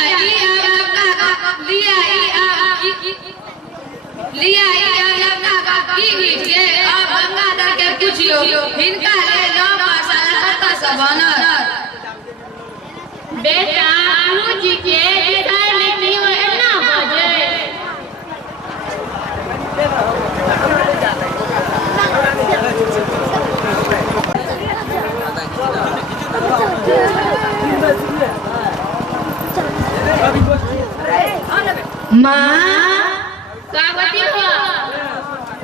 की हुई के अब गंगाधर के पूछियो हिनका ले नौ मसाला कत से बनल बेटा गुरुजी के विधान लिखनी हो एना बजे माँ कावती हो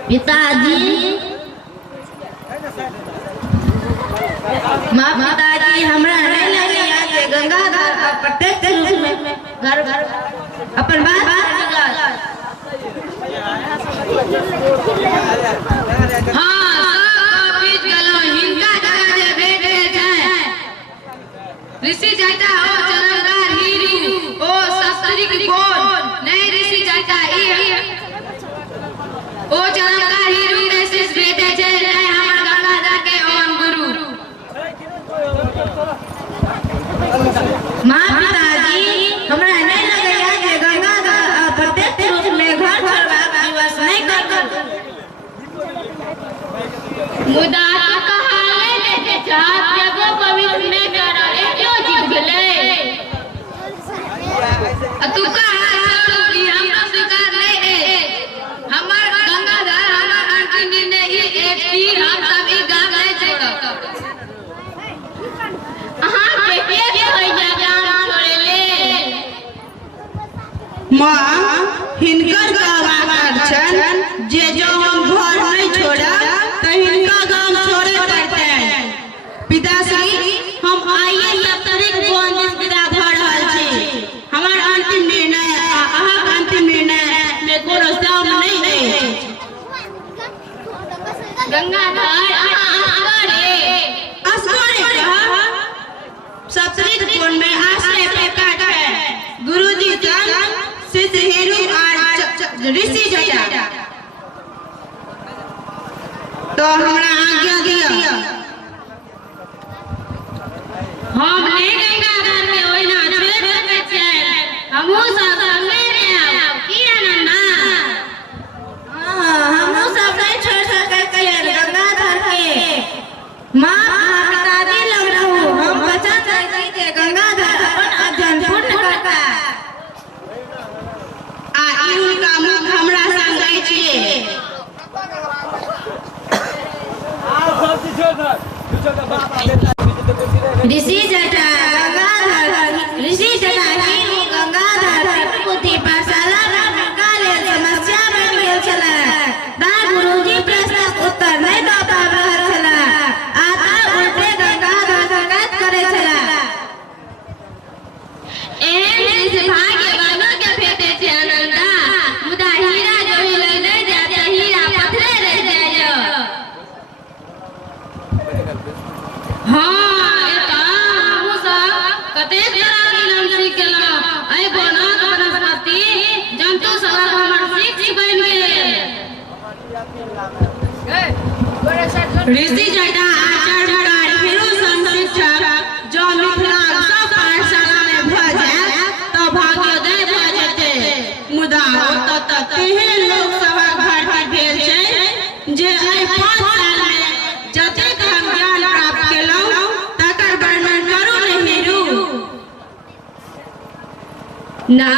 पिताजी माँ पिताजी हमरा नहीं लगे आज गंगाधर प्रत्येक रूप में घर घर अपन बात हाँ बीच गलो हिंगा जगह जे बैठे जाए ऋषि जाता हो चरमगार हीरू ओ सस्त्री की कोन नहीं ऋषि जाता ई ओ चरमगार हीरू ऋषि बैठे जाए नहीं हमर गंगाधर के ओम गुरु माँ पिताजी हमरा नहीं लगेगा कि गंगाधर प्रत्येक रूप में घर छोड़वा दिवस नहीं कर मुदा कहा लेके चाहत जब पवित्र में कर क्यों जीत गले तू कहा कि हम स्वीकार नहीं है हमर गंगाधर हमर अंतिम निर्णय ही एक तीर हम सब एक गांव नहीं छोड़ो हां के होई जा जान छोड़े ले माँ हिनकर गावा करछन जे जो हम घर नहीं छोड़ा तो हिनका गांव छोड़े पड़ते पिताश्री हम आइए 17 को विदा भर रहल छी हमार अंतिम निर्णय अहाँ अंतिम निर्णय में कोनो दाम नहीं है गंगाधर असगरे कहा 17 कोण में आश्रय प्रकट है गुरुजी चंद शिष्य हेरू और ऋषि जटा तो हमरा आज्ञा दिया हम नहीं गंगाधर के ओइना छोड़ सके छै हमहु सब संगे रहब की आनंदा हमहु सब नहीं छोड़ सके छियै गंगाधर के माँ पिताजी लग रहू हम वचन दै छी जे गंगाधर अपन अध्ययन पूर्ण करता आ इनका मुख हमरा संग दै छियै ऋषि जटा गंगाधर ऋषि जटा हीरू गंगाधर पुति पाठशाला में काले समस्या बन गेल छला ता गुरुजी प्रश्नक उत्तर नहीं द पाब रहल छला आता उल्टे गंगाधर शिकायत करे छला एहन शिष्य भाग्यवानों के भेटे छै आनंदा मुदा हीरा जोड़ी लई नहीं जाते हीरा पत्थरे रह जाय हाँ कतेक तरह के नाम सीख गेला ऐ बनत वनस्पति जंतु सब हमर शिक्षक बन गेल ऋषि जटा आचार्य हेरू संग शिक्षक जो मिथिला सब पाठशाला में भऽ जाय तो भाग्योदय भऽ जेतै मुदा ओतऽ तेहन लोक सभक भर्ती भेल छै जे एहि 5 साल में जतेक हम ज्ञान प्राप्त केलहुँ तकर वर्णन करू ने हेरू ना